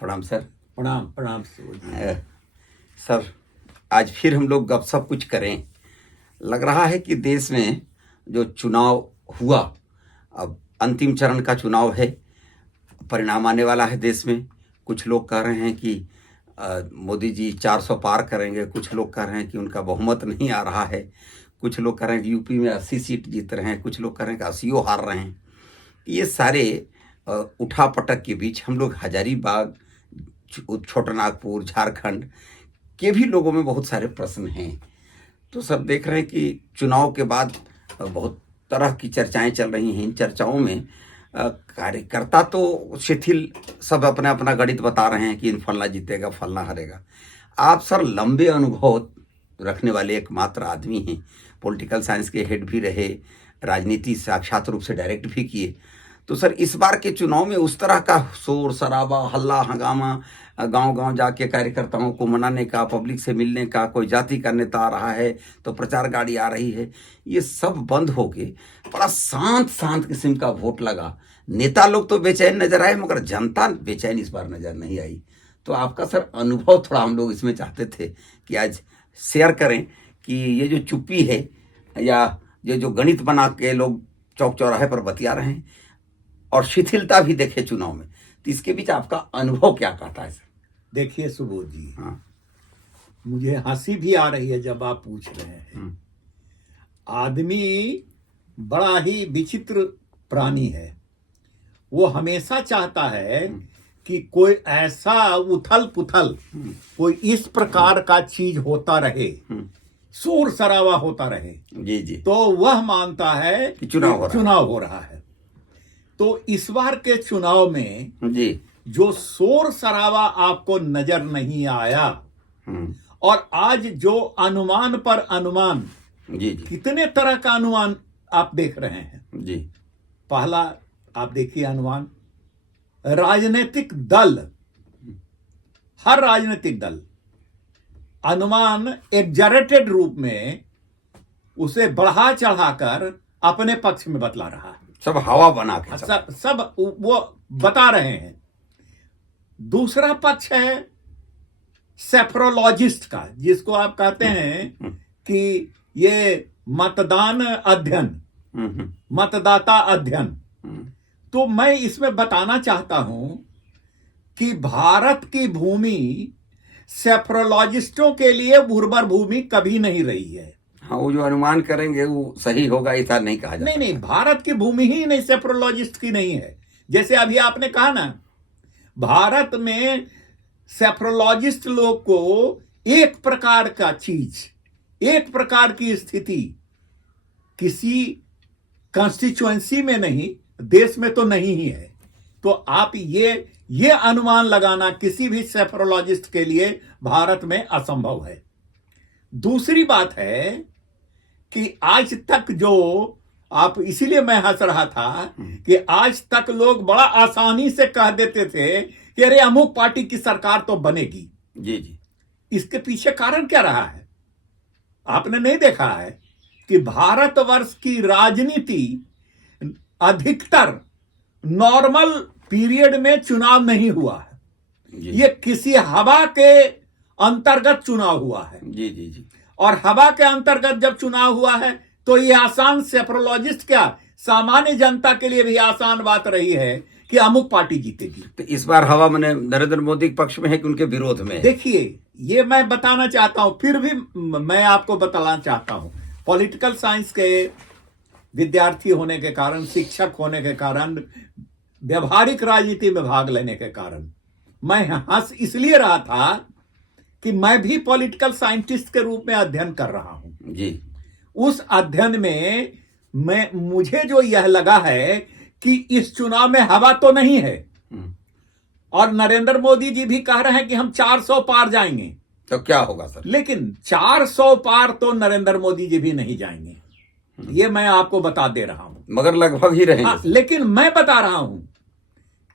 प्रणाम सर। प्रणाम प्रणाम सुबोध। सर आज फिर हम लोग गपशप कुछ करें। लग रहा है कि देश में जो चुनाव हुआ, अब अंतिम चरण का चुनाव है, परिणाम आने वाला है देश में। कुछ लोग कह रहे हैं कि मोदी जी 400 पार करेंगे, कुछ लोग कह रहे हैं कि उनका बहुमत नहीं आ रहा है, कुछ लोग कह रहे हैं कि यूपी में 80 सीट जीत रहे हैं, कुछ लोग कह रहे हैं कि 80 हार रहे हैं। ये सारे उठापटक के बीच हम लोग हजारीबाग, छोटा नागपुर, झारखंड के भी लोगों में बहुत सारे प्रश्न हैं। तो सब देख रहे हैं कि चुनाव के बाद बहुत तरह की चर्चाएं चल रही हैं। इन चर्चाओं में कार्यकर्ता तो शिथिल, सब अपना अपना गणित बता रहे हैं कि इन फलना जीतेगा, फलना हारेगा। आप सर लंबे अनुभव रखने वाले एकमात्र आदमी हैं, पॉलिटिकल साइंस के हेड भी रहे, राजनीति साक्षात रूप से डायरेक्ट भी किए। तो सर इस बार के चुनाव में उस तरह का शोर शराबा, हल्ला हंगामा, गांव गांव जाके कार्यकर्ताओं को मनाने का, पब्लिक से मिलने का, कोई जाति का नेता आ रहा है तो प्रचार गाड़ी आ रही है, ये सब बंद हो के बड़ा शांत शांत किस्म का वोट लगा। नेता लोग तो बेचैन नजर आए, मगर जनता बेचैन इस बार नजर नहीं आई। तो आपका सर अनुभव थोड़ा हम लोग इसमें चाहते थे कि आज शेयर करें कि ये जो चुप्पी है या ये जो गणित बना के लोग चौक चौराहे पर बतिया रहे हैं और शिथिलता भी देखे चुनाव में, तो इसके बीच आपका अनुभव क्या कहता है सर? देखिए सुबोध जी, हाँ, मुझे हंसी भी आ रही है जब आप पूछ रहे हैं। आदमी बड़ा ही विचित्र प्राणी है। वो हमेशा चाहता है कि कोई ऐसा उथल पुथल, कोई इस प्रकार का चीज होता रहे, शोर शराबा होता रहे, जी जी, तो वह मानता है कि चुनाव हो रहा है। तो इस बार के चुनाव में जी जो शोर शराबा आपको नजर नहीं आया, और आज जो अनुमान पर अनुमान, जी जी, कितने तरह का अनुमान आप देख रहे हैं जी, पहला आप देखिए अनुमान, राजनीतिक दल, हर राजनीतिक दल अनुमान एग्जैरेटेड रूप में उसे बढ़ा चढ़ाकर अपने पक्ष में बतला रहा है। सब हवा बना के सब वो बता रहे हैं। दूसरा पक्ष है सेफ्रोलॉजिस्ट का, जिसको आप कहते हैं कि ये मतदान अध्ययन, मतदाता अध्ययन। तो मैं इसमें बताना चाहता हूं कि भारत की भूमि सेफ्रोलॉजिस्टों के लिए उर्वर भूमि कभी नहीं रही है। हाँ, वो जो अनुमान करेंगे वो सही होगा ऐसा नहीं कहा जाता। नहीं, भारत की भूमि ही नहीं सेफ्रोलॉजिस्ट की नहीं है। जैसे अभी आपने कहा ना, भारत में सेफ्रोलॉजिस्ट लोग को एक प्रकार का चीज, एक प्रकार की स्थिति किसी कॉन्स्टिट्यूएंसी में नहीं, देश में तो नहीं ही है। तो आप ये अनुमान लगाना किसी भी सेफ्रोलॉजिस्ट के लिए भारत में असंभव है। दूसरी बात है कि आज तक जो आप, इसीलिए मैं हंस रहा था कि आज तक लोग बड़ा आसानी से कह देते थे कि अरे अमुक पार्टी की सरकार तो बनेगी। जी जी, इसके पीछे कारण क्या रहा है? आपने नहीं देखा है कि भारतवर्ष की राजनीति अधिकतर नॉर्मल पीरियड में चुनाव नहीं हुआ है। ये किसी हवा के अंतर्गत चुनाव हुआ है। जी जी जी, और हवा के अंतर्गत जब चुनाव हुआ है तो ये आसान, सेफ्रोलॉजिस्ट क्या, सामान्य जनता के लिए भी आसान बात रही है कि अमुक पार्टी जीतेगी। तो इस बार हवा मैंने नरेंद्र मोदी के पक्ष में है कि उनके विरोध में है? देखिए, ये मैं बताना चाहता हूं, फिर भी मैं आपको बताना चाहता हूं, पॉलिटिकल साइंस के विद्यार्थी होने के कारण, शिक्षक होने के कारण, व्यवहारिक राजनीति में भाग लेने के कारण मैं हंस इसलिए रहा था कि मैं भी पॉलिटिकल साइंटिस्ट के रूप में अध्ययन कर रहा हूं जी। उस अध्ययन में मुझे जो यह लगा है कि इस चुनाव में हवा तो नहीं है, और नरेंद्र मोदी जी भी कह रहे हैं कि हम 400 पार जाएंगे। तो क्या होगा सर? लेकिन 400 पार तो नरेंद्र मोदी जी भी नहीं जाएंगे, ये मैं आपको बता दे रहा हूं, मगर लगभग ही रहेंगे। लेकिन मैं बता रहा हूं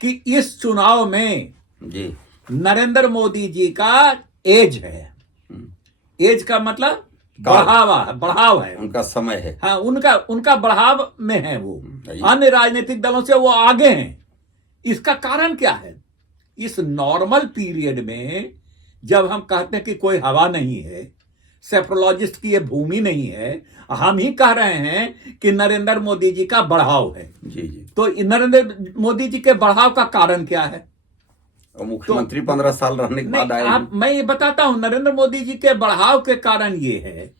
कि इस चुनाव में जी नरेंद्र मोदी जी का एज है। एज का मतलब बढ़ाव है, उनका समय है। हाँ, उनका बढ़ाव में है। वो अन्य राजनीतिक दलों से वो आगे हैं। इसका कारण क्या है? इस नॉर्मल पीरियड में जब हम कहते हैं कि कोई हवा नहीं है, सेफ्रोलॉजिस्ट की ये भूमि नहीं है, हम ही कह रहे हैं कि नरेंद्र मोदी जी का बढ़ाव है। जी जी। तो नरेंद्र मोदी जी के बढ़ाव का कारण क्या है? और मुख्यमंत्री 15 साल रहने के बाद आए हैं। मैं ये बताता हूं, नरेंद्र मोदी जी के बढ़ाव के कारण ये है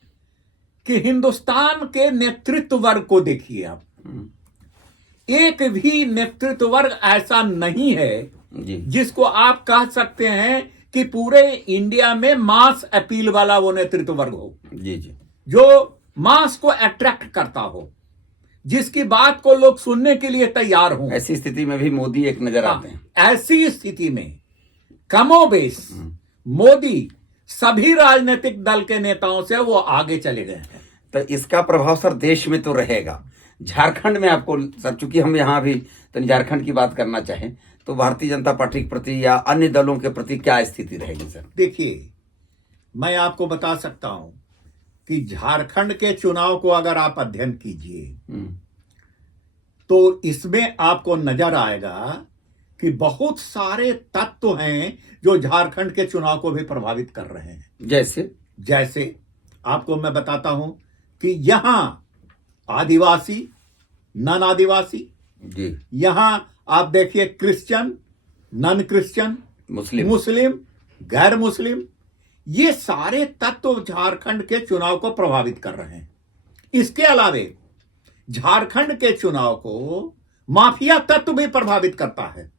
कि हिंदुस्तान के नेतृत्व वर्ग को देखिए आप, एक भी नेतृत्व वर्ग ऐसा नहीं है जी जिसको आप कह सकते हैं कि पूरे इंडिया में मास अपील वाला वो नेतृत्व वर्ग हो, जी जी, जो मास को अट्रैक्ट करता हो, जिसकी बात को लोग सुनने के लिए तैयार हों। ऐसी स्थिति में भी मोदी एक नजर आते हैं। ऐसी स्थिति में कमोबेश मोदी सभी राजनीतिक दल के नेताओं से वो आगे चले गए हैं। तो इसका प्रभाव सर देश में तो रहेगा। झारखंड में आपको सर, चूंकि हम यहाँ भी तो झारखंड की बात करना चाहें तो भारतीय जनता पार्टी के प्रति या अन्य दलों के प्रति क्या स्थिति रहेगी सर? देखिए, मैं आपको बता सकता हूं कि झारखंड के चुनाव को अगर आप अध्ययन कीजिए तो इसमें आपको नजर आएगा कि बहुत सारे तत्व हैं जो झारखंड के चुनाव को भी प्रभावित कर रहे हैं। जैसे आपको मैं बताता हूं कि यहां आदिवासी, नन आदिवासी, जी, यहां आप देखिए क्रिश्चियन, नन क्रिश्चियन, मुस्लिम, गैर मुस्लिम, ये सारे तत्व झारखंड के चुनाव को प्रभावित कर रहे हैं। इसके अलावे झारखंड के चुनाव को माफिया तत्व भी प्रभावित करता है,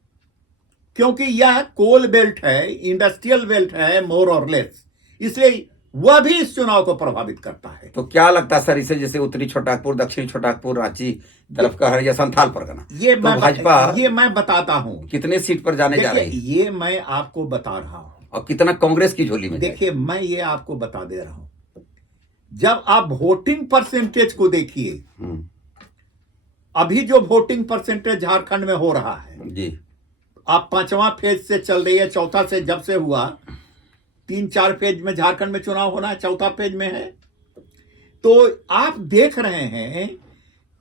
क्योंकि यह कोल बेल्ट है, इंडस्ट्रियल बेल्ट है मोर और लेस, इसलिए वह भी इस चुनाव को प्रभावित करता है। तो क्या लगता है सर इसे, जैसे उत्तरी छोटाकपुर, दक्षिणी छोटाकपुर, रांची तरफ का है या संथाल परगना, ये तो भाजपा, ये मैं बताता हूं कितने सीट पर जाने जा रही है, ये मैं आपको बता रहा हूं, और कितना कांग्रेस की झोली में? देखिए, मैं ये आपको बता दे रहा हूं। जब आप वोटिंग परसेंटेज को देखिए, अभी जो वोटिंग परसेंटेज झारखंड में हो रहा है जी, आप 5वां फेज से चल रही है, चौथा से जब से हुआ, 3-4 फेज में झारखंड में चुनाव होना है, चौथा फेज में है, तो आप देख रहे हैं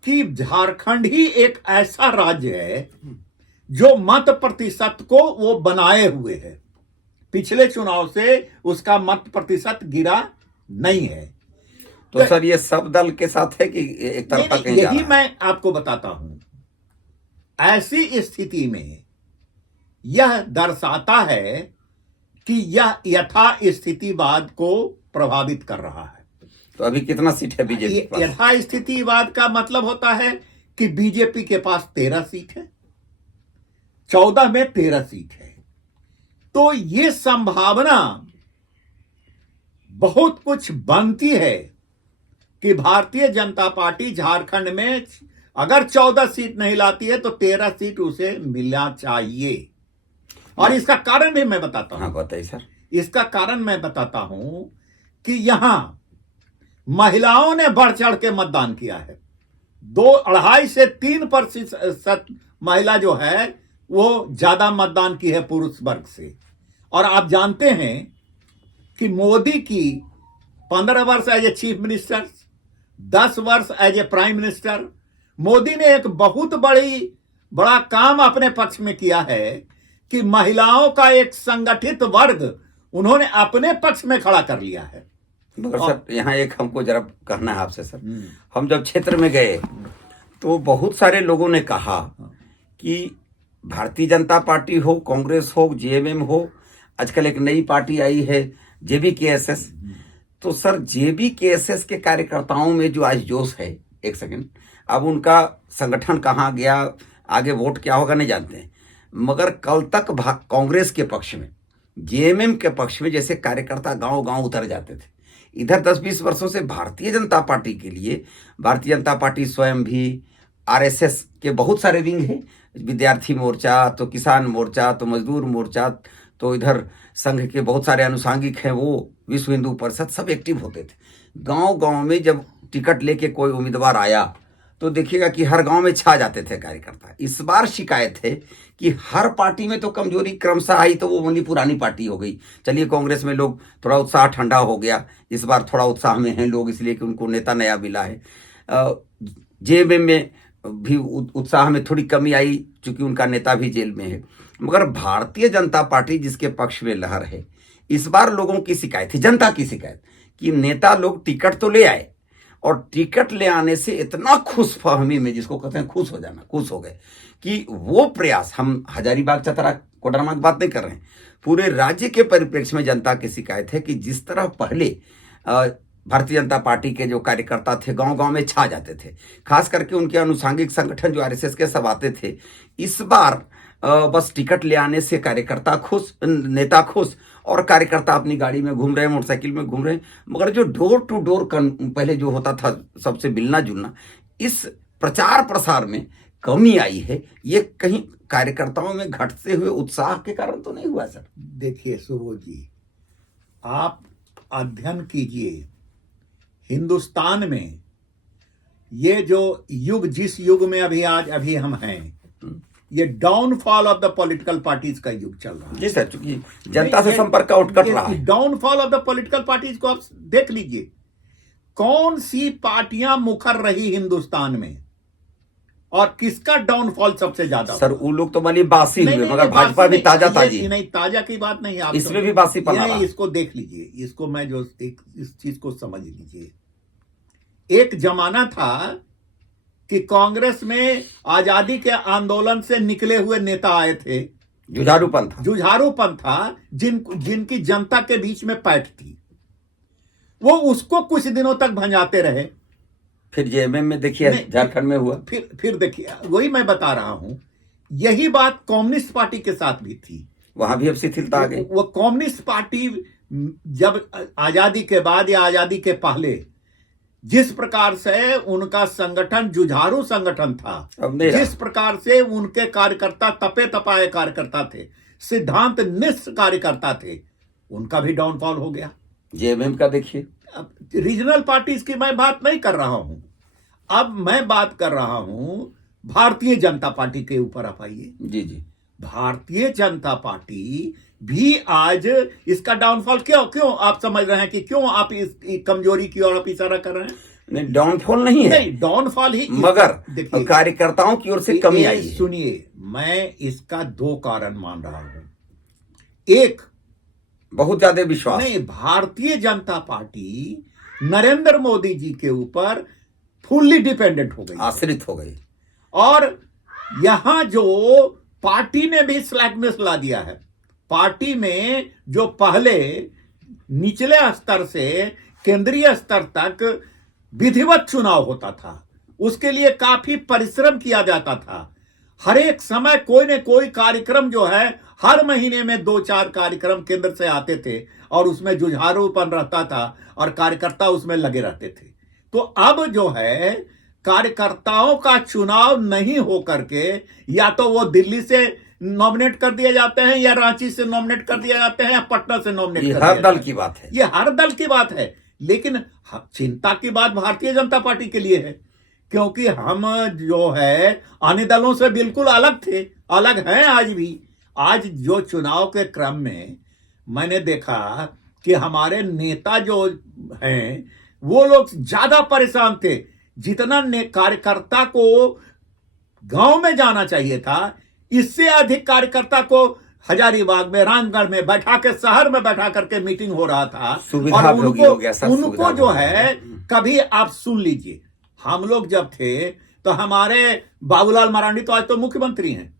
कि झारखंड ही एक ऐसा राज्य है जो मत प्रतिशत को वो बनाए हुए है। पिछले चुनाव से उसका मत प्रतिशत गिरा नहीं है। तो सर ये सब दल के साथ है कि एक तरफा कहीं जा रहा है? यही मैं आपको बताता हूं। ऐसी स्थिति में यह दर्शाता है कि यह यथा स्थितिवाद को प्रभावित कर रहा है। तो अभी कितना सीट है बीजेपी के पास? यथा स्थितिवाद का मतलब होता है कि बीजेपी के पास 13 सीट है, 14 में 13 सीट है। तो ये संभावना बहुत कुछ बनती है कि भारतीय जनता पार्टी झारखंड में अगर 14 सीट नहीं लाती है तो 13 सीट उसे मिलना चाहिए। और इसका कारण भी मैं बताता हूं। हाँ बताइए सर। इसका कारण मैं बताता हूं कि यहां महिलाओं ने बढ़ चढ़ के मतदान किया है। 2.5 से 3% महिला जो है वो ज्यादा मतदान की है पुरुष वर्ग से। और आप जानते हैं कि मोदी की 15 वर्ष एज ए चीफ मिनिस्टर, 10 वर्ष as a prime minister, Modi ने एक बहुत बड़ा काम अपने पक्ष में किया है कि महिलाओं का एक संगठित वर्ग उन्होंने अपने पक्ष में खड़ा कर लिया है। मगर सर यहाँ एक हमको जरा कहना है आपसे सर, हम जब क्षेत्र में गए तो बहुत सारे लोगों ने कहा कि भारतीय जनता पार्टी हो, कांग्रेस हो, जेएमएम हो, आजकल एक नई पार्टी आई है जेबीकेएसएस, तो सर जेबीकेएसएस के कार्यकर्ताओं में जो आज जोश है, एक सेकंड, अब उनका संगठन कहाँ गया, आगे वोट क्या होगा नहीं जानते हैं, मगर कल तक कांग्रेस के पक्ष में, जेएमएम के पक्ष में जैसे कार्यकर्ता गांव गांव उतर जाते थे, इधर 10-20 वर्षों से भारतीय जनता पार्टी के लिए, भारतीय जनता पार्टी स्वयं भी, आरएसएस के बहुत सारे विंग हैं, विद्यार्थी मोर्चा, तो किसान मोर्चा, तो मजदूर मोर्चा, तो इधर संघ के बहुत सारे अनुसांगिक हैं, वो विश्व हिंदू परिषद, सब एक्टिव होते थे। गांव गांव में जब टिकट लेके कोई उम्मीदवार आया तो देखिएगा कि हर गांव में छा जाते थे कार्यकर्ता। इस बार शिकायत है कि हर पार्टी में तो कमजोरी क्रमशः आई, तो वो वही पुरानी पार्टी हो गई। चलिए कांग्रेस में लोग थोड़ा उत्साह ठंडा हो गया, इस बार थोड़ा उत्साह में हैं लोग, इसलिए कि उनको नेता नया मिला है। जेएमएम में भी उत्साह में थोड़ी कमी आई, चूंकि उनका नेता भी जेल में है। मगर भारतीय जनता पार्टी जिसके पक्ष में लहर है, इस बार लोगों की शिकायत थी, जनता की शिकायत, कि नेता लोग टिकट तो ले आए और टिकट ले आने से इतना खुश फहमी में, जिसको कहते हैं खुश हो जाना, खुश हो गए कि वो प्रयास, हम हजारीबाग चतरा कोडरमा की बात नहीं कर रहे हैं, पूरे राज्य के परिप्रेक्ष्य में जनता की शिकायत है कि जिस तरह पहले भारतीय जनता पार्टी के जो कार्यकर्ता थे गांव-गांव में छा जाते थे, खास करके उनके अनुसांगिक संगठन जो आरएसएस के सब आते थे, इस बार बस टिकट ले आने से कार्यकर्ता खुश, नेता खुश, और कार्यकर्ता अपनी गाड़ी में घूम रहे हैं, मोटरसाइकिल में घूम रहे हैं। मगर जो डोर टू डोर पहले जो होता था सबसे मिलना जुलना, इस प्रचार प्रसार में कमी आई है। ये कहीं कार्यकर्ताओं में घटते हुए उत्साह के कारण तो नहीं हुआ सर? देखिए सुबोध जी, आप अध्ययन कीजिए हिंदुस्तान में ये जो युग, जिस युग में अभी हम हैं, ये downfall of the political parties का युग चल रहा है। जी सर, चूंकि जनता से संपर्क का उठकट रहा है। Downfall of the political parties को आप देख लीजिए, कौन सी पार्टियां मुखर रही हिंदुस्तान में और किसका डाउनफॉल सबसे ज्यादा? सर वो लोग तो माली बासी हुए, मगर भाजपा भी ताजा ताजी नहीं, ताजा की बात नहीं, आप इसमें भी बासी पना रहा। इसको देख लीजिए, इसको मैं जो इस चीज को समझ लीजिए। एक जमाना था कि कांग्रेस में आजादी के आंदोलन से निकले हुए नेता आए थे, जुझारूपन था, जिनकी जनता के बीच में पैठ थी, वो उसको कुछ दिनों तक भंजाते रहे। फिर जेएमएम में देखिए झारखंड में हुआ, फिर देखिए, वही मैं बता रहा हूं, यही बात कम्युनिस्ट पार्टी के साथ भी थी, वहां भी अब शिथिलता आ गई। वो कम्युनिस्ट पार्टी जब आजादी के बाद या आजादी के पहले जिस प्रकार से उनका संगठन जुझारू संगठन था, जिस प्रकार से उनके कार्यकर्ता तपे तपाए कार्यकर्ता थे, सिद्धांत निष्ठ कार्यकर्ता थे, उनका भी डाउनफॉल हो गया। जेएमएम का देखिए, रीजनल पार्टीज की मैं बात नहीं कर रहा हूं, अब मैं बात कर रहा हूं भारतीय जनता पार्टी के ऊपर। आप आइए। जी जी, भारतीय जनता पार्टी भी आज इसका डाउनफॉल क्यों आप समझ रहे हैं कि क्यों आप इस कमजोरी की ओर आप इशारा कर रहे हैं? नहीं, डाउनफॉल नहीं है, नहीं, डाउनफॉल ही, मगर कार्यकर्ताओं की ओर से कमी आई है। सुनिए, मैं इसका दो कारण मान रहा हूं। एक, बहुत ज्यादा विश्वास नहीं, भारतीय जनता पार्टी नरेंद्र मोदी जी के ऊपर फुल्ली डिपेंडेंट हो गई, आश्रित हो गई, और यहां जो पार्टी ने भी स्लैकनेस ला दिया है। पार्टी में जो पहले निचले स्तर से केंद्रीय स्तर तक विधिवत चुनाव होता था, उसके लिए काफी परिश्रम किया जाता था। हर एक समय कोई न कोई कार्यक्रम जो है, हर महीने में 2-4 कार्यक्रम केंद्र से आते थे और उसमें जुझारूपन रहता था और कार्यकर्ता उसमें लगे रहते थे। तो अब जो है, कार्यकर्ताओं का चुनाव नहीं हो करके या तो वो दिल्ली से नॉमिनेट कर दिए जाते हैं, या रांची से नॉमिनेट कर दिए जाते हैं, या पटना से नॉमिनेट कर दिए जाते हैं। हर दल की बात है, ये हर दल की बात है। लेकिन चिंता की बात भारतीय जनता पार्टी के लिए है, क्योंकि हम जो है अन्य दलों से बिल्कुल अलग थे, अलग हैं आज भी। आज जो चुनाव के क्रम में मैंने देखा कि हमारे नेता जो हैं वो लोग ज्यादा परेशान थे, जितना कार्यकर्ता को गांव में जाना चाहिए था, इससे अधिक कार्यकर्ता को हजारीबाग में, रामगढ़ में बैठा के, शहर में बैठा करके मीटिंग हो रहा था। और उनको जो है, कभी आप सुन लीजिए, हम लोग जब थे तो हमारे बाबूलाल मरांडी तो आज तो मुख्यमंत्री हैं,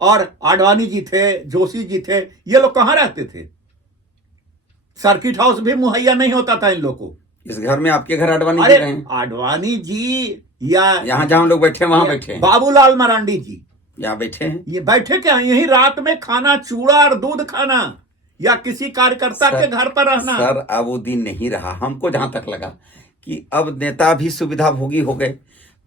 और आडवाणी जी थे, जोशी जी थे, ये लोग कहां रहते थे? सर्किट हाउस भी मुहैया नहीं होता था इन लोगों को। इस घर में, आपके घर आडवाणी जी रहे हैं? आडवाणी जी या यहाँ जहां हम लोग बैठे वहां बैठे, बाबूलाल मरांडी जी यहाँ बैठे हैं। ये बैठे क्या? यही रात में खाना, चूड़ा और दूध खाना, या किसी कार्यकर्ता के घर पर रहना। सर अब वो दिन नहीं रहा। हमको जहां तक लगा कि अब नेता भी सुविधा भोगी हो गए,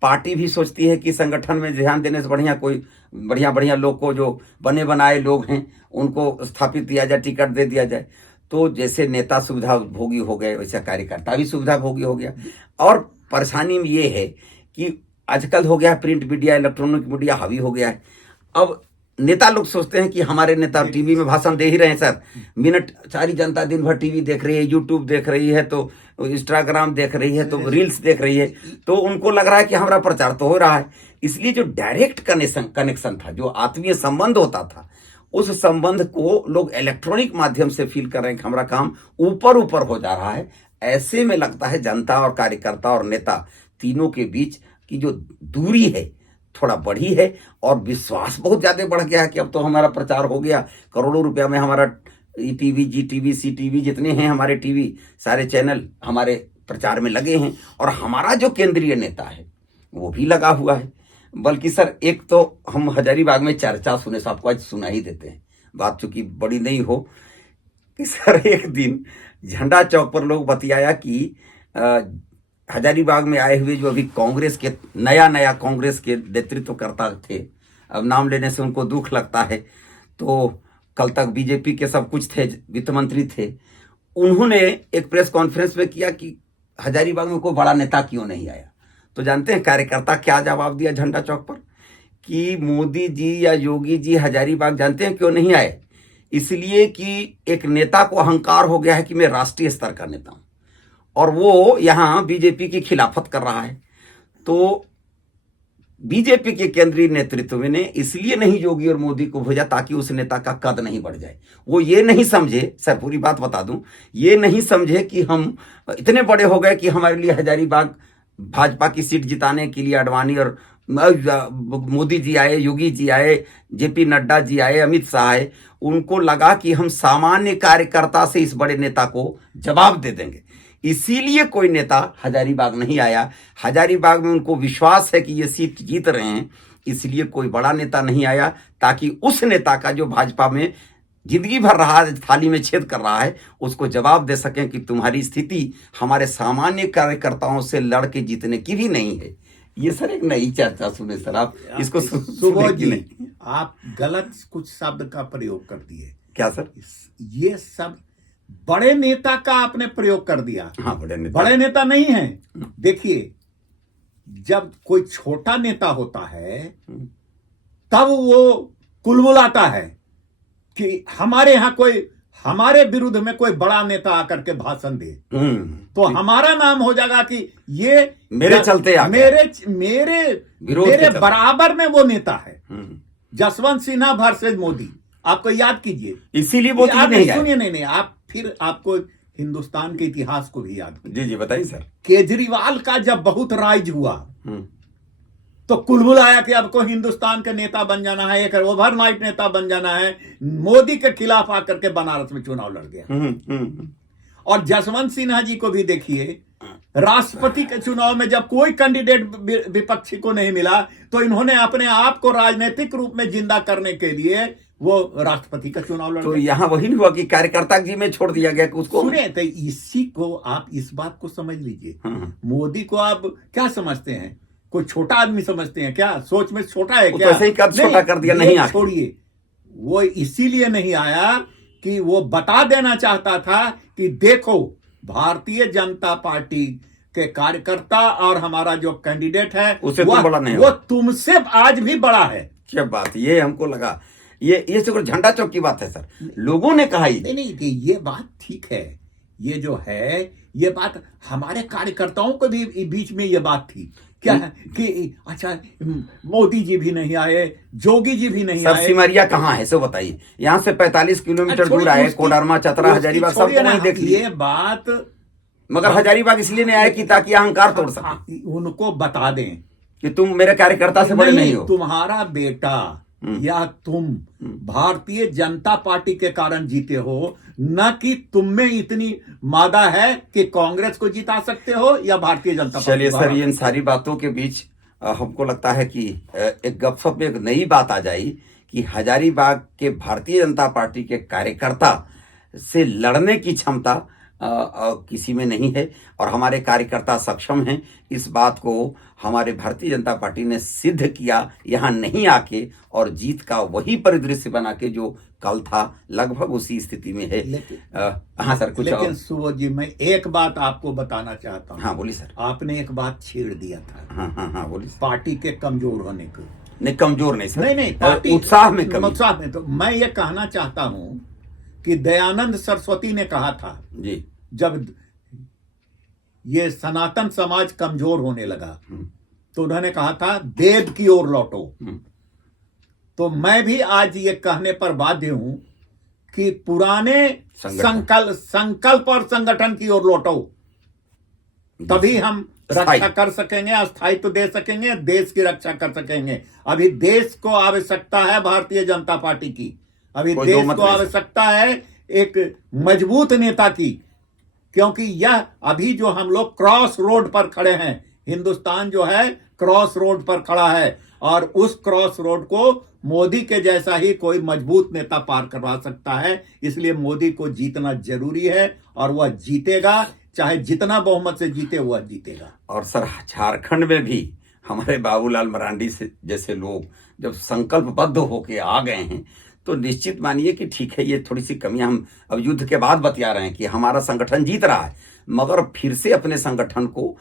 पार्टी भी सोचती है कि संगठन में ध्यान देने से बढ़िया कोई बढ़िया लोग को, जो बने बनाए लोग हैं, उनको स्थापित किया जाए, टिकट दे दिया जाए। तो जैसे नेता सुविधा भोगी हो गए, वैसे कार्यकर्ता भी सुविधा भोगी हो गया। और परेशानी में ये है कि आजकल हो गया प्रिंट मीडिया, इलेक्ट्रॉनिक मीडिया हावी हो गया है। अब नेता लोग सोचते हैं कि हमारे नेता टीवी में भाषण दे ही रहे हैं सर, मिनट, सारी जनता दिन भर टीवी देख रही है, यूट्यूब देख रही है, तो इंस्टाग्राम देख रही है, तो रील्स देख रही है, तो उनको लग रहा है कि हमारा प्रचार तो हो रहा है। इसलिए जो डायरेक्ट कनेक्शन था, जो आत्मीय संबंध होता था, उस संबंध को लोग इलेक्ट्रॉनिक माध्यम से फील कर रहे हैं कि हमारा काम ऊपर ऊपर हो जा रहा है। ऐसे में लगता है जनता और कार्यकर्ता और नेता तीनों के बीच की जो दूरी है थोड़ा बढ़ी है, और विश्वास बहुत ज्यादा बढ़ गया है कि अब तो हमारा प्रचार हो गया, करोड़ों रुपया में हमारा ईटीवी, जीटीवी, सीटीवी जितने हैं हमारे टीवी, सारे चैनल हमारे प्रचार में लगे हैं, और हमारा जो केंद्रीय नेता है वो भी लगा हुआ है। बल्कि सर, एक तो हम हजारीबाग में चर्चा सुने, सबको आज सुना ही देते हैं, बात चूंकि बड़ी नहीं हो, कि सर एक दिन झंडा चौक पर लोग बतियाया कि हजारीबाग में आए हुए जो अभी कांग्रेस के नया कांग्रेस के नेतृत्वकर्ता थे, अब नाम लेने से उनको दुख लगता है, तो कल तक बीजेपी के सब कुछ थे, वित्त मंत्री थे, उन्होंने एक प्रेस कॉन्फ्रेंस में किया कि हजारीबाग में कोई बड़ा नेता क्यों नहीं आया। तो जानते हैं कार्यकर्ता क्या जवाब दिया झंडा चौक पर, कि मोदी जी या योगी जी हजारीबाग जानते हैं क्यों नहीं आए, इसलिए कि एक नेता को अहंकार हो गया है कि मैं राष्ट्रीय स्तर का नेता हूं, और वो यहां बीजेपी की खिलाफत कर रहा है। तो बीजेपी के केंद्रीय नेतृत्व ने इसलिए नहीं योगी और मोदी को भेजा ताकि उस नेता का कद नहीं बढ़ जाए। वो ये नहीं समझे, सर पूरी बात बता दूं, ये नहीं समझे कि हम इतने बड़े हो गए कि हमारे लिए हजारीबाग भाजपा की सीट जिताने के लिए अडवाणी और मोदी जी आए, योगी जी आए, जेपी नड्डा जी आए, अमित शाह आए, उनको लगा कि हम सामान्य कार्यकर्ता से इस बड़े नेता को जवाब दे देंगे, इसीलिए कोई नेता हजारीबाग नहीं आया। हजारीबाग में उनको विश्वास है कि ये सीट जीत रहे हैं, इसलिए कोई बड़ा नेता नहीं आया, ताकि उस नेता का जो भाजपा में जिंदगी भर रहा, थाली में छेद कर रहा है, उसको जवाब दे सकें कि तुम्हारी स्थिति हमारे सामान्य कार्यकर्ताओं से लड़ के जीतने की भी नहीं है। ये सर एक नई चर्चा सुने सर, आप इसको सुने कि नहीं? आप गलत कुछ शब्द का प्रयोग कर दिए। क्या सर? ये सब बड़े नेता का आपने प्रयोग कर दिया। हाँ, बड़े नेता नहीं है। देखिए, जब कोई छोटा नेता होता है तब वो कुलबुलाता है कि हमारे यहां कोई, हमारे विरुद्ध में कोई बड़ा नेता आकर के भाषण दे, तो हमारा नाम हो जाएगा कि ये मेरे चलते आ गया, मेरे बराबर में वो नेता है। जसवंत सिन्हा वर्सेज मोदी, आपको याद कीजिए, इसीलिए वो नहीं सुनिए, नहीं, आप फिर आपको हिंदुस्तान के इतिहास को भी याद कीजिए। जी बताइए सर। केजरीवाल का जब बहुत राइज हुआ तो कुलबुलाया कि आपको हिंदुस्तान का नेता बन जाना है, एक ओवरनाइट नेता बन जाना है, मोदी के खिलाफ आकर के बनारस में चुनाव लड़ गया। और जसवंत सिन्हा जी को भी देखिए, राष्ट्रपति के चुनाव में जब कोई कैंडिडेट विपक्षी को नहीं मिला तो इन्होंने अपने आप को राजनीतिक रूप में जिंदा करने के लिए वो राष्ट्रपति का चुनाव लड़। तो यहाँ वही नहीं हुआ कि कार्यकर्ता जी में छोड़ दिया गया कि उसको सुने, तो इसी को आप इस बात को समझ लीजिए। मोदी को आप क्या समझते हैं? कोई छोटा आदमी समझते हैं क्या? सोच में छोटा है क्या? तो छोटा कर दिया, नहीं छोड़िए, वो इसीलिए नहीं आया कि वो बता देना चाहता था कि देखो, भारतीय जनता पार्टी के कार्यकर्ता और हमारा जो कैंडिडेट है वो तुमसे आज भी बड़ा है। क्या बात, ये हमको लगा ये सिर्फ झंडा चौक की बात है सर, लोगों ने कहा ही नहीं कि ये बात ठीक है, ये जो है ये बात हमारे कार्यकर्ताओं को भी बीच में ये बात थी क्या है कि अच्छा मोदी जी भी नहीं आए, जोगी जी भी नहीं आए। सिमरिया कहाँ है सो बताइए, यहाँ से 45 किलोमीटर दूर आए, कोडरमा, चतरा, हजारीबाग सब वहीं देख लिए। ये बात मगर हजारीबाग इसलिए नहीं आए कि ताकि अहंकार तोड़ सके, उनको बता दें कि तुम मेरे कार्यकर्ता से बड़े नहीं हो, तुम्हारा बेटा या तुम भारतीय जनता पार्टी के कारण जीते हो, न कि तुम में इतनी मादा है कि कांग्रेस को जिता सकते हो या भारतीय जनता पार्टी। चलिए सर, इन सारी बातों के बीच हमको लगता है कि एक गपशप में एक नई बात आ जाए कि हजारीबाग के भारतीय जनता पार्टी के कार्यकर्ता से लड़ने की क्षमता किसी में नहीं है, और हमारे कार्यकर्ता सक्षम हैं। इस बात को हमारे भारतीय जनता पार्टी ने सिद्ध किया यहां नहीं आके, और जीत का वही परिदृश्य बना के जो कल था लगभग उसी स्थिति में है। हाँ सर, कुछ लेकिन सुबोध जी, मैं एक बात आपको बताना चाहता हूँ। हाँ बोलिए सर। आपने एक बात छेड़ दिया था। हाँ बोलिए। पार्टी के कमजोर होने को। नहीं, कमजोर नहीं सर, नहीं पार्टी उत्साह में कमी। उत्साह में तो मैं ये कहना चाहता हूँ कि दयानंद सरस्वती ने कहा था तो उन्होंने कहा था वेद की ओर लौटो। तो मैं भी आज ये कहने पर बाध्य हूं कि पुराने संकल्प और संगठन की ओर लौटो, तभी हम रक्षा कर सकेंगे, अस्थायित्व दे सकेंगे, देश की रक्षा कर सकेंगे। अभी देश को आवश्यकता है भारतीय जनता पार्टी की, अभी देश को आवश्यकता है एक मजबूत नेता की, क्योंकि यह अभी जो हम लोग क्रॉस रोड पर खड़े हैं, हिंदुस्तान जो है क्रॉस रोड पर खड़ा है, और उस क्रॉस रोड को मोदी के जैसा ही कोई मजबूत नेता पार करवा सकता है। इसलिए मोदी को जीतना जरूरी है, और वह जीतेगा, चाहे जितना बहुमत से जीते वह जीतेगा। और सर, झारखंड में भी हमारे बाबूलाल मरांडी से जैसे लोग जब संकल्पबद्ध होके आ गए हैं, तो निश्चित मानिए कि ठीक है, ये थोड़ी सी कमियां हम अब युद्ध के बाद बतिया रहे हैं कि हमारा संगठन जीत रहा है, मगर फिर से अपने संगठन को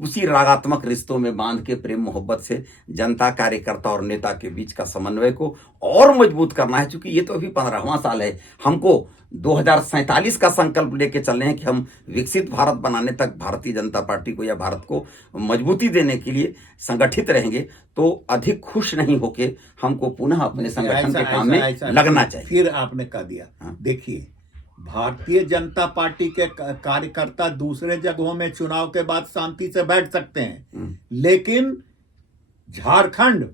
उसी रागात्मक रिश्तों में बांध के प्रेम मोहब्बत से जनता, कार्यकर्ता और नेता के बीच का समन्वय को और मजबूत करना है। क्योंकि ये तो अभी 15वां साल है, हमको 2047 का संकल्प लेके चलने हैं कि हम विकसित भारत बनाने तक भारतीय जनता पार्टी को या भारत को मजबूती देने के लिए संगठित रहेंगे। तो अधिक खुश नहीं होके हमको पुनः अपने संगठन के काम में लगना चाहिए। फिर आपने कह दिया, देखिए भारतीय जनता पार्टी के कार्यकर्ता दूसरे जगहों में चुनाव के बाद शांति से बैठ सकते हैं, लेकिन झारखंड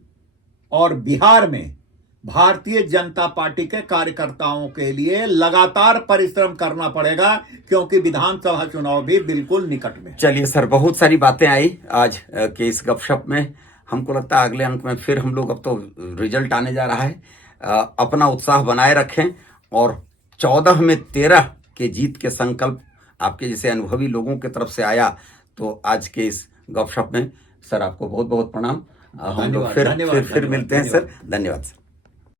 और बिहार में भारतीय जनता पार्टी के कार्यकर्ताओं के लिए लगातार परिश्रम करना पड़ेगा, क्योंकि विधानसभा चुनाव भी बिल्कुल निकट में। चलिए सर, बहुत सारी बातें आई आज के इस गपशप में। हमको लगता है अगले अंक में फिर हम लोग, अब तो रिजल्ट आने जा रहा है, अपना उत्साह बनाए रखें और 14 में 13 के जीत के संकल्प आपके जैसे अनुभवी लोगों की तरफ से आया। तो आज के इस गपशप में सर आपको बहुत बहुत प्रणाम। हम लोग फिर मिलते हैं सर। धन्यवाद सर।